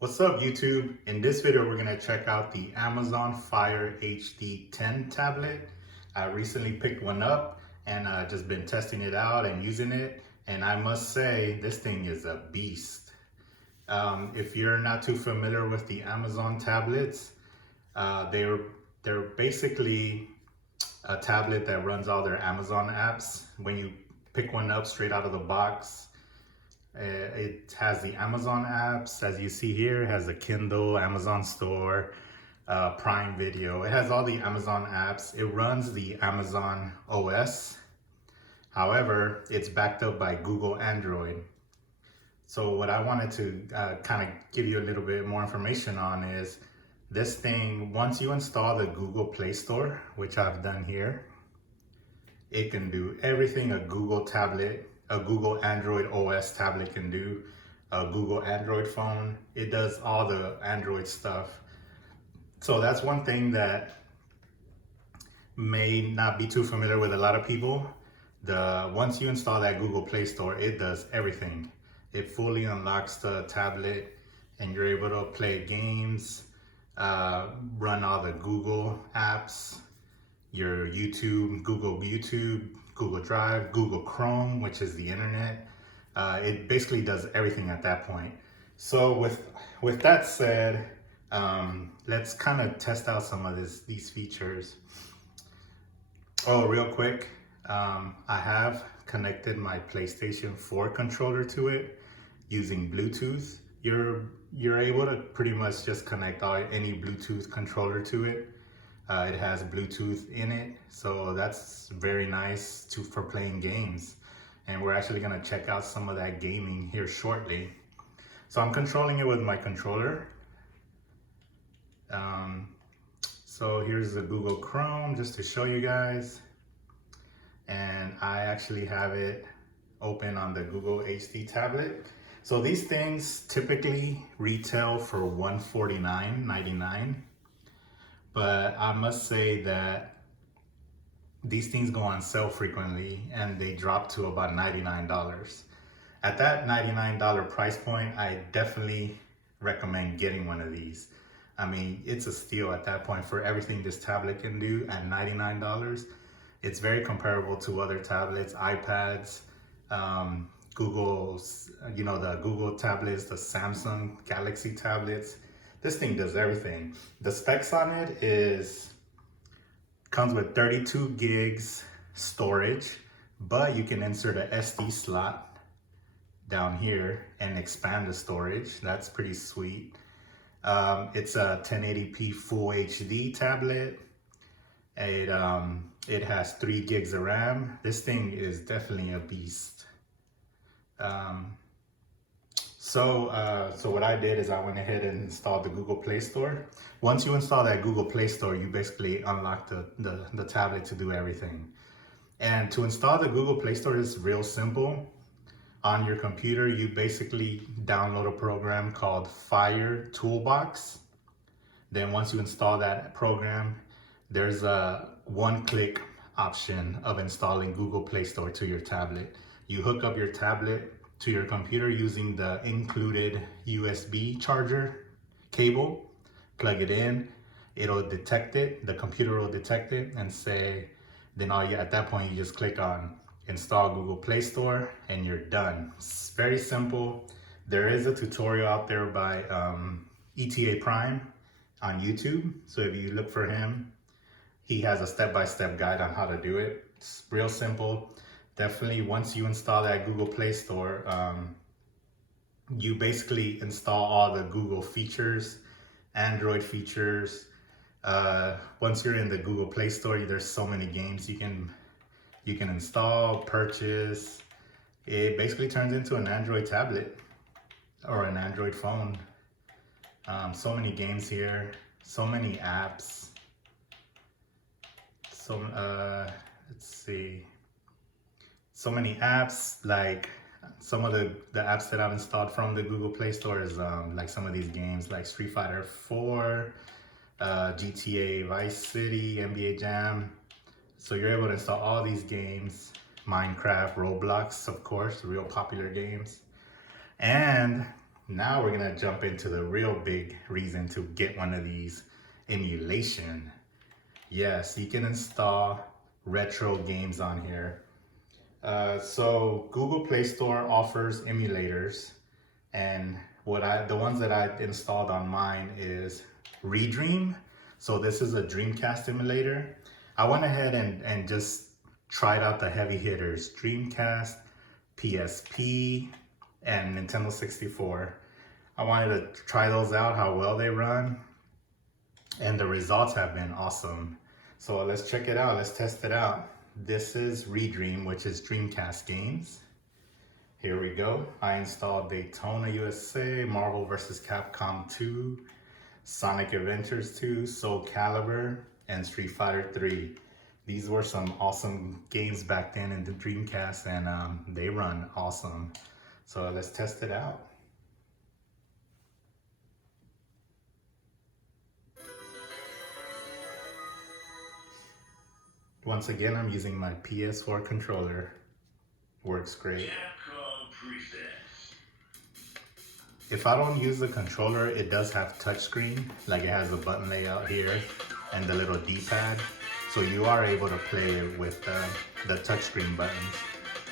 What's up YouTube? In this video we're going to check out the Amazon Fire HD 10 tablet. I recently picked one up and just been testing it out and using it, and I must say this thing is a beast. If you're not too familiar with the Amazon tablets, they're basically a tablet that runs all their Amazon apps. When you pick one up straight out of the box, it has the Amazon apps, as you see here. It has a Kindle, Amazon Store, Prime Video. It has all the Amazon apps. It runs the Amazon OS. However, it's backed up by Google Android. So what I wanted to kind of give you a little bit more information on is this thing, once you install the Google Play Store, which I've done here, it can do everything a Google Android OS tablet can do, a Google Android phone. It does all the Android stuff. So that's one thing that may not be too familiar with a lot of people. Once you install that Google Play Store, it does everything. It fully unlocks the tablet and you're able to play games, run all the Google apps, your YouTube, Google Drive, Google Chrome, which is the internet. It basically does everything at that point. So with that said, let's kind of test out some of these features. Oh, real quick, I have connected my PlayStation 4 controller to it using Bluetooth. You're able to pretty much just connect any Bluetooth controller to it. It has Bluetooth in it, so that's very nice for playing games. And we're actually gonna check out some of that gaming here shortly. So I'm controlling it with my controller. So here's the Google Chrome, just to show you guys. And I actually have it open on the Google HD tablet. So these things typically retail for $149.99. But I must say that these things go on sale frequently and they drop to about $99. At that $99 price point, I definitely recommend getting one of these. I mean, it's a steal at that point for everything this tablet can do at $99. It's very comparable to other tablets, iPads, Google's, the Google tablets, the Samsung Galaxy tablets. This thing does everything. The specs on it comes with 32 gigs storage, but you can insert a SD slot down here and expand the storage. That's pretty sweet. It's a 1080p Full HD tablet. It has 3 gigs of RAM. This thing is definitely a beast. So what I did is I went ahead and installed the Google Play Store. Once you install that Google Play Store, you basically unlock the tablet to do everything. And to install the Google Play Store is real simple. On your computer, you basically download a program called Fire Toolbox. Then once you install that program, there's a one-click option of installing Google Play Store to your tablet. You hook up your tablet to your computer using the included USB charger cable, plug it in, it'll detect it, the computer will detect it and say, then at that point you just click on install Google Play Store and you're done. It's very simple. There is a tutorial out there by ETA Prime on YouTube. So if you look for him, he has a step-by-step guide on how to do it. It's real simple. Definitely, once you install that Google Play Store, you basically install all the Google features, Android features. Once you're in the Google Play Store, there's so many games you can install, purchase. It basically turns into an Android tablet or an Android phone. So many games here, so many apps. So let's see. So many apps, like some of the apps that I've installed from the Google Play Store is like some of these games like Street Fighter 4, GTA Vice City, NBA Jam. So you're able to install all these games, Minecraft, Roblox, of course, real popular games. And Now we're gonna jump into the real big reason to get one of these, emulation. Yes, you can install retro games on here. So Google Play Store offers emulators, and the ones that I installed on mine is Redream. So this is a Dreamcast emulator. I went ahead and just tried out the heavy hitters: Dreamcast, PSP, and Nintendo 64. I wanted to try those out, how well they run, and the results have been awesome. So let's check it out, let's test it out. This is Redream, which is Dreamcast Games. Here we go. I installed Daytona USA, Marvel vs. Capcom 2, Sonic Adventures 2, Soul Calibur, and Street Fighter 3. These were some awesome games back then in the Dreamcast, and they run awesome. So let's test it out. Once again, I'm using my PS4 controller. Works great. If I don't use the controller, it does have touchscreen. Like it has a button layout here and the little D-pad. So you are able to play it with the touchscreen buttons.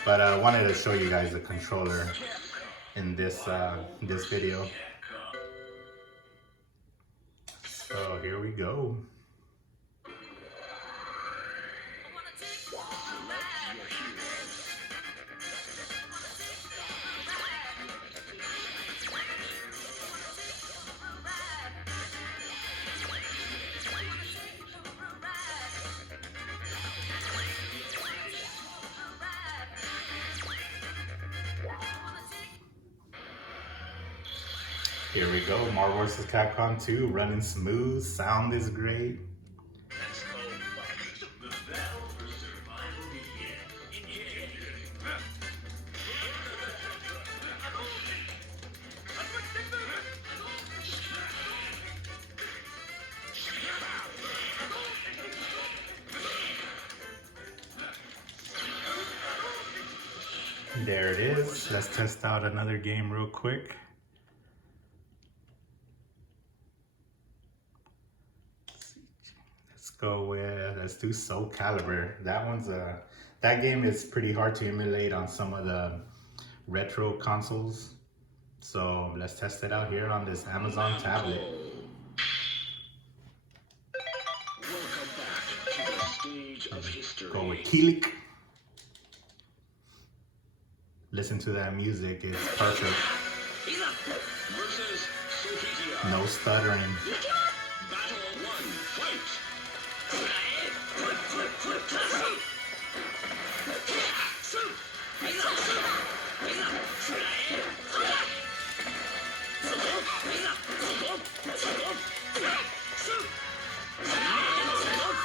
But I wanted to show you guys the controller in this video. So here we go. Here we go, Marvel vs. Capcom 2, running smooth, sound is great. There it is. Let's test out another game real quick. Let's do Soul Calibur. That game is pretty hard to emulate on some of the retro consoles. So let's test it out here on this Amazon tablet. Go with Kilik. Listen to that music, it's perfect. No stuttering.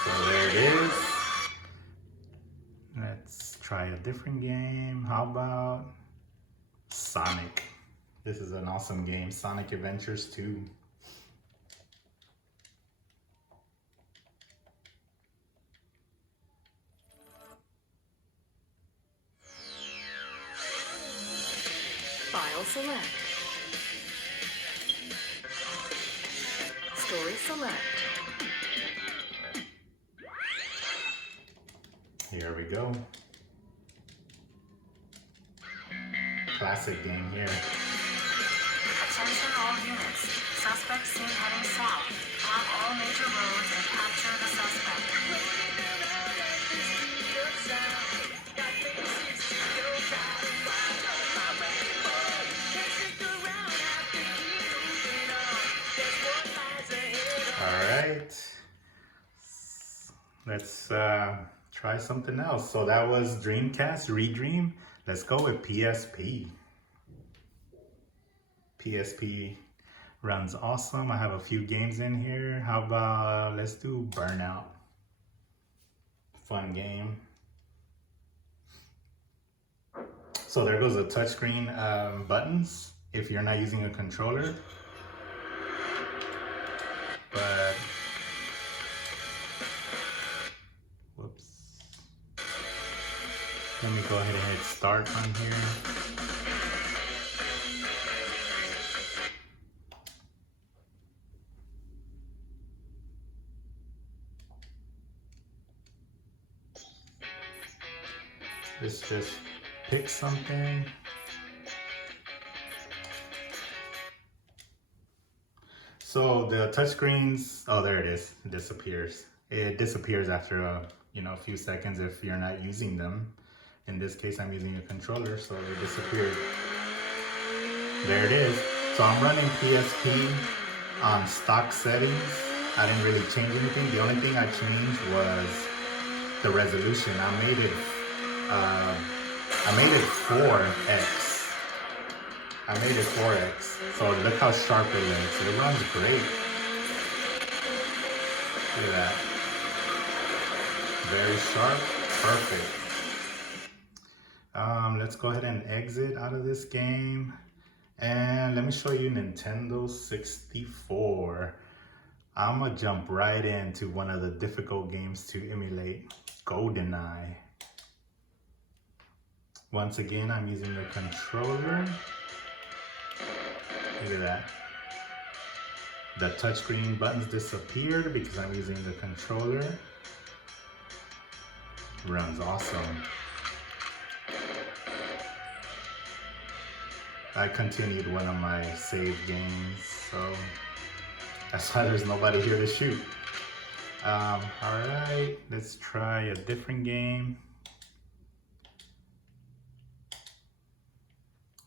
So there it is. Let's try a different game. How about Sonic? This is an awesome game, Sonic Adventures 2. File select. Story select. Here we go. Classic game here. Attention all units. Suspect seen heading south. Block all major roads and capture the suspect. Alright, let's try something else. So that was Dreamcast, Redream. Let's go with PSP. PSP runs awesome. I have a few games in here. How about let's do Burnout. Fun game. So there goes the touchscreen buttons if you're not using a controller. But whoops. Let me go ahead and hit start on here. Let's just pick something. So the touchscreens, oh, there it is, it disappears. It disappears after a few seconds if you're not using them. In this case, I'm using a controller, so it disappeared. There it is. So I'm running PSP on stock settings. I didn't really change anything. The only thing I changed was the resolution. I made it 4x. I made it 4x. So look how sharp it looks. It runs great. Look at that. Very sharp. Perfect. Let's go ahead and exit out of this game. And let me show you Nintendo 64. I'm gonna jump right into one of the difficult games to emulate, GoldenEye. Once again, I'm using the controller. Look at that. The touchscreen buttons disappeared because I'm using the controller. Runs awesome. I continued one of my save games, so that's why there's nobody here to shoot. Alright, let's try a different game.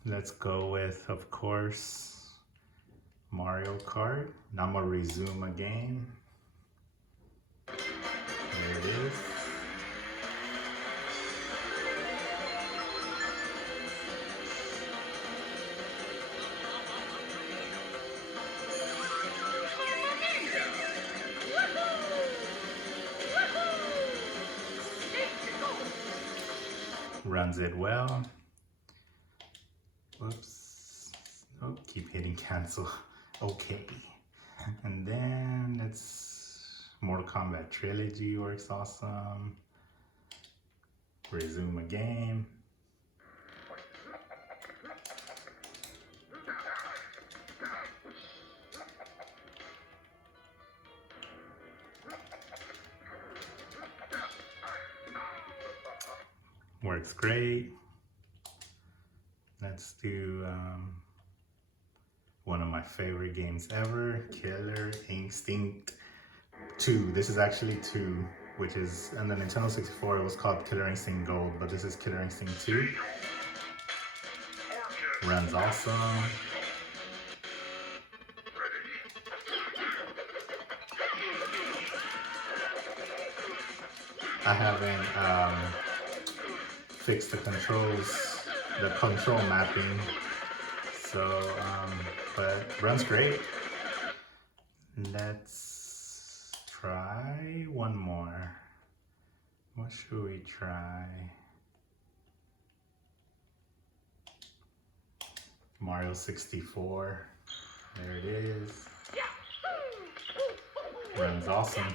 Let's go with, of course, Mario Kart. Now I'm gonna resume a game. There it is. Runs it well. Whoops. Oh, keep hitting cancel. Okay. And then let's Mortal Kombat Trilogy works awesome. Resume a game. Works great. Let's do one of my favorite games ever, Killer Instinct 2. This is actually 2, which is on the Nintendo 64. It was called Killer Instinct Gold, but this is Killer Instinct 2. Runs awesome. I haven't fixed the controls, the control mapping, so but runs great. Let's try one more. What should we try? Mario 64. There it is. Runs awesome.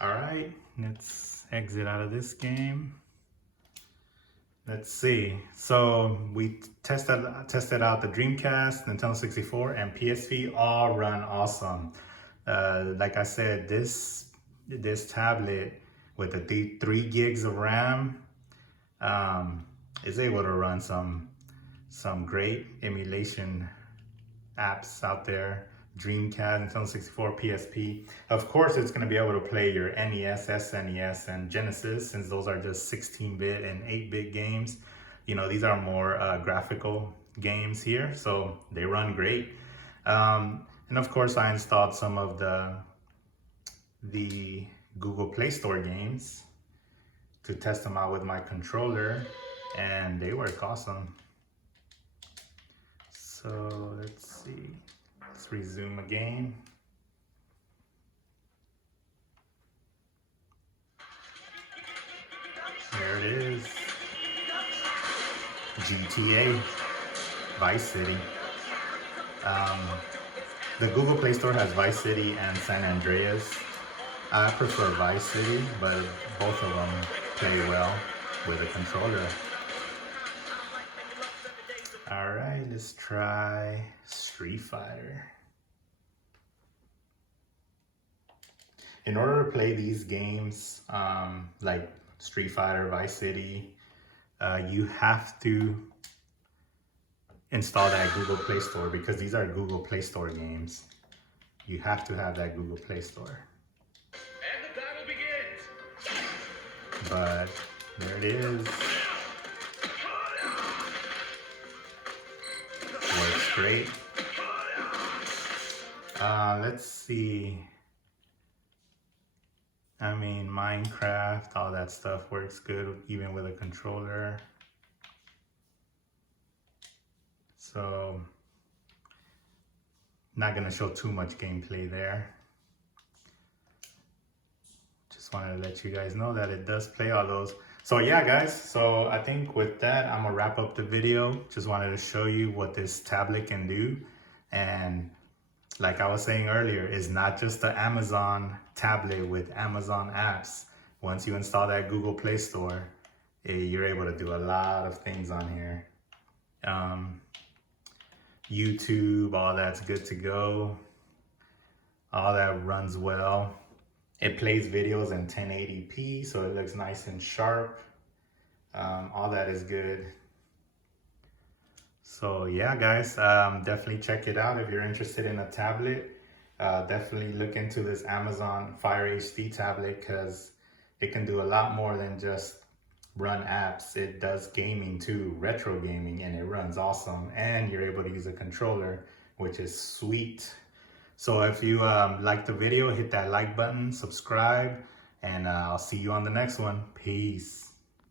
All right, let's exit out of this game. Let's see. So we tested out the Dreamcast, Nintendo 64, and PSP. All run awesome. Like I said, this tablet with the 3 gigs of RAM is able to run some great emulation apps out there. Dreamcast, Nintendo 64, PSP. Of course, it's going to be able to play your NES, SNES, and Genesis, since those are just 16-bit and 8-bit games. You know, these are more graphical games here, so they run great. And of course, I installed some of the Google Play Store games to test them out with my controller, and they work awesome. So let's see. Let's resume a game. There it is. GTA Vice City. The Google Play Store has Vice City and San Andreas. I prefer Vice City, but both of them play well with a controller. All right, let's try Street Fighter. In order to play these games like Street Fighter, Vice City, you have to install that Google Play Store because these are Google Play Store games. You have to have that Google Play Store. And the battle begins. But there it is. Works great. Let's see. I mean, Minecraft, all that stuff works good even with a controller. So, not gonna show too much gameplay there. Just wanted to let you guys know that it does play all those. So yeah, guys, so I think with that, I'm gonna wrap up the video. Just wanted to show you what this tablet can do. And like I was saying earlier, it's not just the Amazon tablet with Amazon apps. Once you install that Google Play Store, you're able to do a lot of things on here. YouTube, all that's good to go. All that runs well. It plays videos in 1080p, so it looks nice and sharp. All that is good. So yeah, guys, definitely check it out if you're interested in a tablet. Definitely look into this Amazon Fire HD tablet because it can do a lot more than just run apps. It does gaming too, retro gaming, and it runs awesome. And you're able to use a controller, which is sweet. So if you like the video, hit that like button, subscribe, and I'll see you on the next one. Peace.